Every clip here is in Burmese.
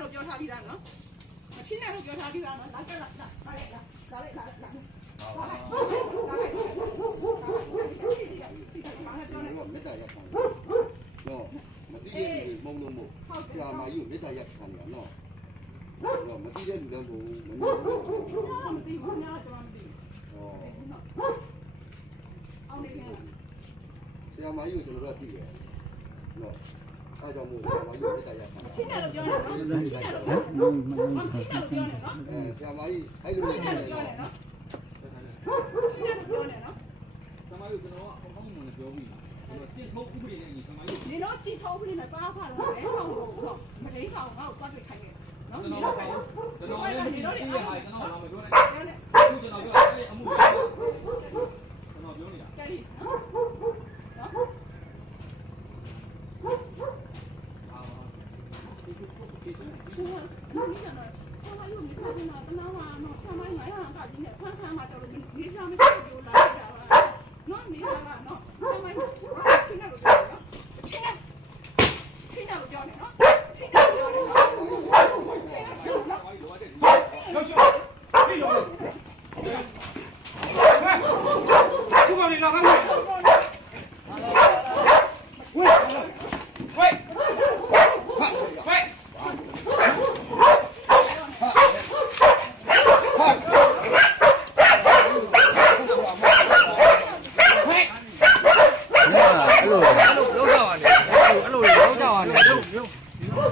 လို့ပြောထားပြီးသားနော်မချင်းနဲ့လို့ပြောထားပြီးသားနော်လာကြလာလိုက်မေတ္တာရပ်ခံနော်မသိတဲ့လူမုံလို့မို့ဆရာမကြီးကိုမေတ္တာရပ်ခံတယ်နော်တော့မသိတဲ့လူလည်းမဟုတ်ဘူးမသိဘူးများတော့မသိဘူးအောင်နေပြန်လာဆရာမကြီးကိုကျွန်တော်တို့သိတယ်နော်အားကြောင့်မို့ဆရာမကြီးကိုမေတ္တာရပ်ခံတယ်ချင်းနဲ့လို့ပြောတယ်နော်ချင်းနဲ့လို့ပြောတယ်နော်ဆရာမကြီးအဲ့လိုချင်းနဲ့လို့ပြောတယ်နော်ချင်းနဲ့လို့ပြောတယ်နော်ဆရာမကြီးကျွန်တော်ကအကောင်းမှန်နဲ့ပြောပြီးတိထုတ်ဥပဒေနဲ့ညီဆရာမကြီးဒီတော့တိထုတ်ဥပဒေနဲ့ပါဖားလို့လဲဆောင်တော့မလိမ့်ဆောင်ငါ့ကိုသွားတွေ့ခိုင်းတယ်နော်ကျွန်တော်လည်းဒီလိုလေးဟာကျွန်တော်လာမပြောနဲ့အခုကျွန်တော်ပြောအဲ့အမှုကျွန်တော်ပြောနေတာကြည့်နော်你讲的，像他有没看见呢？跟他话，那上班晚上搞今天看看嘛，叫你上面就来着了，那没啥了，那上班听那个叫的，听那个叫的，听那个叫的，要求，这种，喂，不搞你了，看看，喂，喂，喂。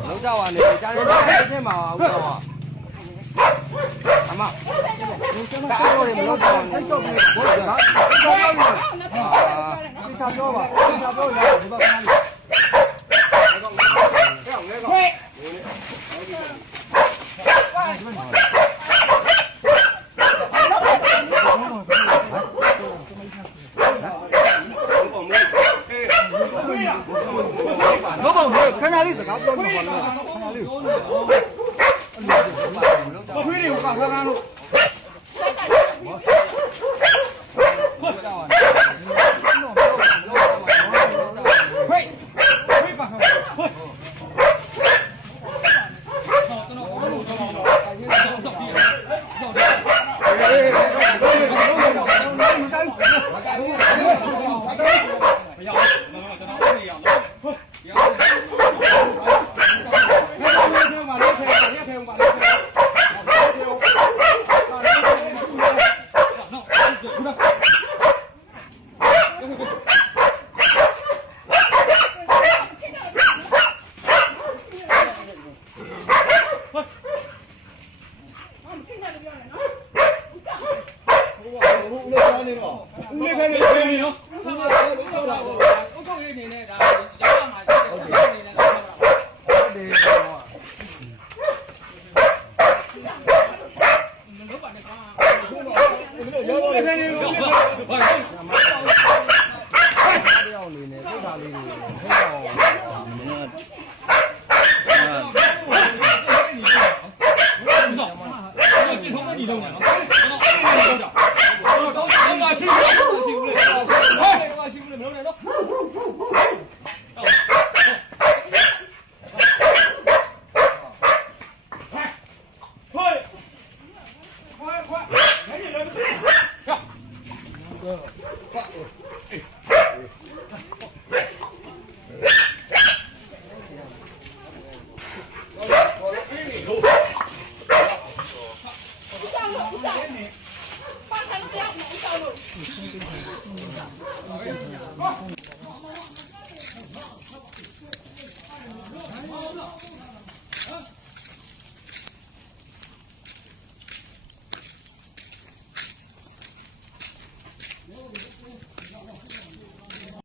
လုံးတော့ကနေကြားရတဲ့မှာဟုတ်တော့အမဒါတော့မလုံးတော့နေတော့ဘိုးကဘာပြောလဲဒီသာပြောပါဒီသာပြောရဒီဘက်ကနားလေးဟဲ့老板，看哪里？这个不能放了，看哪里？我推的，我刚看路。喂，喂吧，喂。放开了，不要，不要，